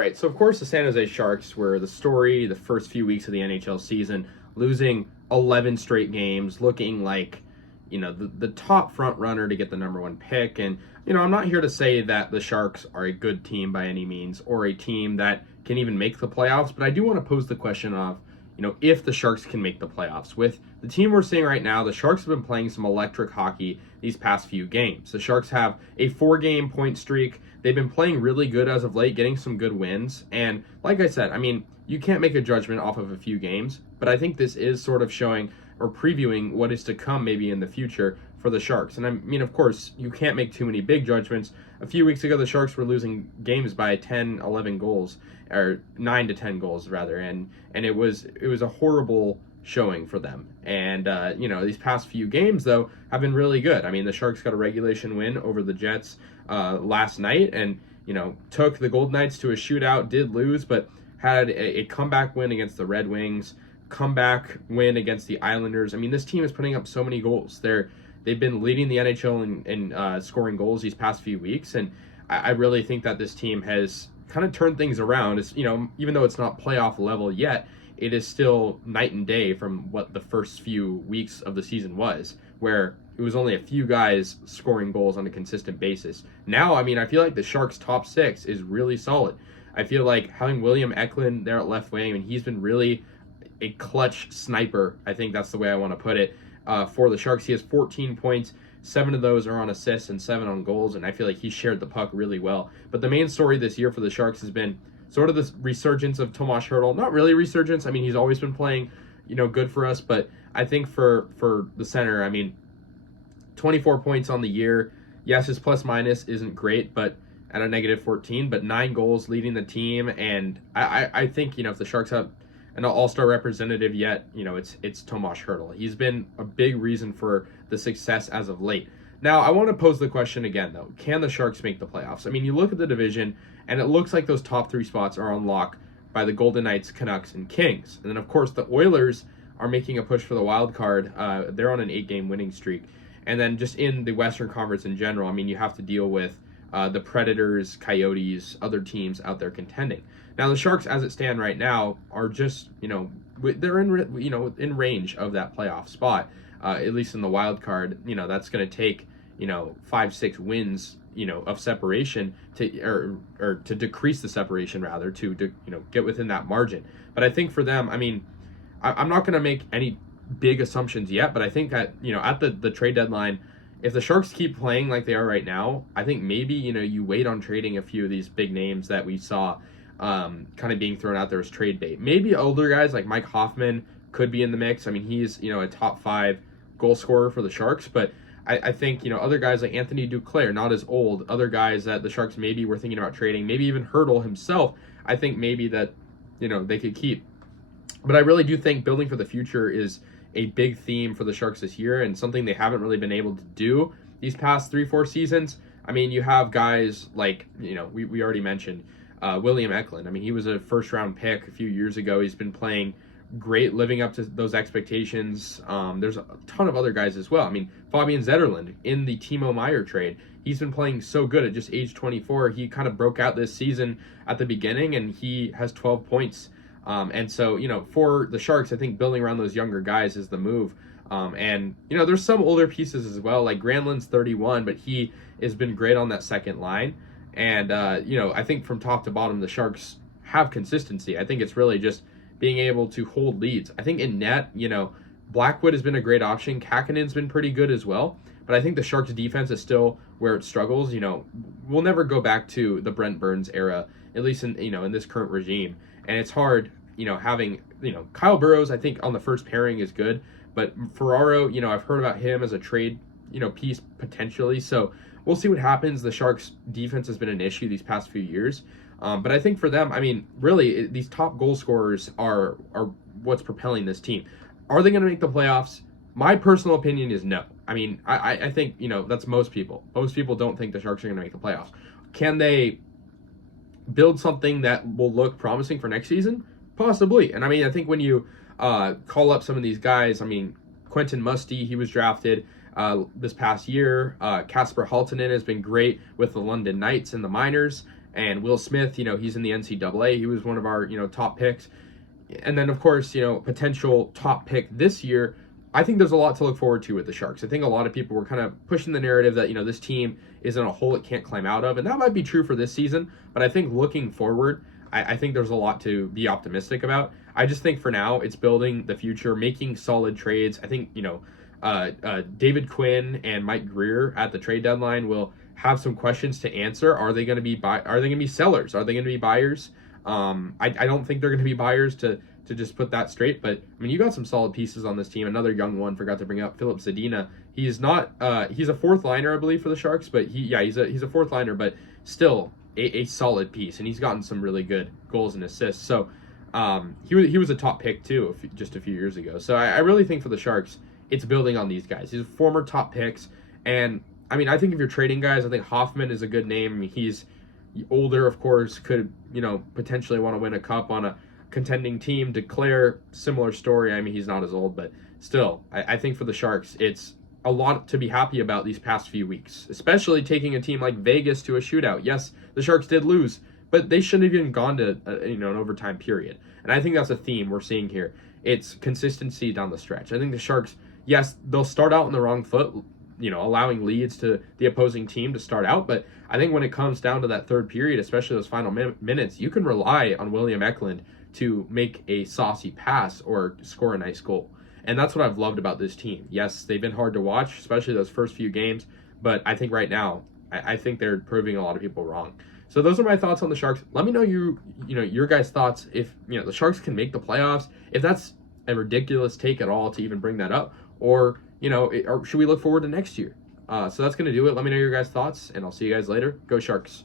Right, so of course the San Jose Sharks were the story the first few weeks of the NHL season, losing 11 straight games, looking like, the top front runner to get the number one pick. And, I'm not here to say that the Sharks are a good team by any means or a team that can even make the playoffs, but I do want to pose the question of, if the Sharks can make the playoffs. With the team we're seeing right now, the Sharks have been playing some electric hockey these past few games. The Sharks have a 4-game point streak. They've been playing really good as of late, getting some good wins. And like I said, you can't make a judgment off of a few games, but I think this is sort of showing or previewing what is to come maybe in the future for the Sharks. And of course, you can't make too many big judgments. A few weeks ago, the Sharks were losing games by 10, 11 goals, or 9 to 10 goals rather, and it was a horrible showing for them. And these past few games though have been really good. The Sharks got a regulation win over the Jets last night, and took the Golden Knights to a shootout. Did lose, but had a comeback win against the Red Wings, comeback win against the Islanders. This team is putting up so many goals. They've been leading the NHL in scoring goals these past few weeks, and I really think that this team has kind of turned things around. It's, even though it's not playoff level yet, it is still night and day from what the first few weeks of the season was, where it was only a few guys scoring goals on a consistent basis. Now, I feel like the Sharks' top six is really solid. I feel like having William Eklund there at left wing, he's been really a clutch sniper. I think that's the way I want to put it. For the Sharks, he has 14 points. 7 of those are on assists and 7 on goals, and I feel like he shared the puck really well. But the main story this year for the Sharks has been sort of this resurgence of Tomas Hertl. Not really resurgence. He's always been playing, good for us. But I think for the center, 24 points on the year. Yes, his plus minus isn't great, but at a negative 14. But 9 goals leading the team, and I think if the Sharks have an all-star representative yet, it's Tomas Hertl. He's been a big reason for the success as of late. Now, I want to pose the question again, though. Can the Sharks make the playoffs? You look at the division, and it looks like those top 3 spots are on lock by the Golden Knights, Canucks, and Kings. And then, of course, the Oilers are making a push for the wild card. They're on an 8-game winning streak. And then just in the Western Conference in general, you have to deal with the Predators, Coyotes, other teams out there contending. Now, the Sharks, as it stand right now, are just, they're in range of that playoff spot, at least in the wild card. That's going to take, 5-6 wins, of separation to to decrease the separation rather to get within that margin. But I think for them, I'm not going to make any big assumptions yet, but I think that, at the trade deadline, if the Sharks keep playing like they are right now, I think maybe, you wait on trading a few of these big names that we saw kind of being thrown out there as trade bait. Maybe older guys like Mike Hoffman could be in the mix. He's, a top 5 goal scorer for the Sharks, but I think, other guys like Anthony Duclair, not as old, other guys that the Sharks maybe were thinking about trading, maybe even Hertl himself, I think maybe that, they could keep. But I really do think building for the future is a big theme for the Sharks this year, and something they haven't really been able to do these past 3-4 seasons. You have guys like, we already mentioned William Eklund. He was a first-round pick a few years ago. He's been playing great, living up to those expectations. There's a ton of other guys as well. Fabian Zetterlund in the Timo Meier trade. He's been playing so good at just age 24. He kind of broke out this season at the beginning, and he has 12 points. And so, for the Sharks, I think building around those younger guys is the move. And, there's some older pieces as well, like Granlund's 31, but he has been great on that second line. And, I think from top to bottom, the Sharks have consistency. I think it's really just being able to hold leads. I think in net, Blackwood has been a great option. Kakanen's been pretty good as well. But I think the Sharks' defense is still where it struggles. We'll never go back to the Brent Burns era, at least in, in this current regime. And it's hard, having, Kyle Burrows, I think on the first pairing is good. But Ferraro, I've heard about him as a trade, piece potentially. So we'll see what happens. The Sharks' defense has been an issue these past few years. But I think for them, really, these top goal scorers are what's propelling this team. Are they going to make the playoffs? My personal opinion is no. I think, that's most people. Most people don't think the Sharks are going to make the playoffs. Can they build something that will look promising for next season? Possibly. And I think when you call up some of these guys, Quentin Musty, he was drafted this past year. Kasper Halttunen has been great with the London Knights in the minors. And Will Smith, he's in the NCAA. He was one of our, top picks. And then, of course, potential top pick this year. I think there's a lot to look forward to with the Sharks. I think a lot of people were kind of pushing the narrative that, this team is in a hole it can't climb out of. And that might be true for this season. But I think looking forward, I think there's a lot to be optimistic about. I just think for now, it's building the future, making solid trades. I think, David Quinn and Mike Grier at the trade deadline will have some questions to answer. Are they going to be sellers? Are they going to be buyers? I don't think they're going to be buyers to just put that straight. But I mean, you got some solid pieces on this team. Another young one, forgot to bring up Filip Zadina. He's not he's a fourth liner, I believe, for the Sharks, but he's a fourth liner, but still a solid piece, and he's gotten some really good goals and assists. So he was a top pick too just a few years ago. So I really think for the Sharks, it's building on these guys. These former top picks, and I mean, I think if you're trading guys, I think Hoffman is a good name. I mean, he's older, of course, could, potentially want to win a cup on a contending team. Declare, similar story. I mean, he's not as old, but still, I think for the Sharks, it's a lot to be happy about these past few weeks, especially taking a team like Vegas to a shootout. Yes, the Sharks did lose, but they shouldn't have even gone to, an overtime period. And I think that's a theme we're seeing here. It's consistency down the stretch. I think the Sharks, yes, they'll start out on the wrong foot, allowing leads to the opposing team to start out. But I think when it comes down to that third period, especially those final minutes, you can rely on William Eklund to make a saucy pass or score a nice goal. And that's what I've loved about this team. Yes, they've been hard to watch, especially those first few games. But I think right now, I think they're proving a lot of people wrong. So those are my thoughts on the Sharks. Let me know your guys' thoughts if the Sharks can make the playoffs. If that's a ridiculous take at all to even bring that up, or or should we look forward to next year? So that's going to do it. Let me know your guys' thoughts, and I'll see you guys later. Go Sharks.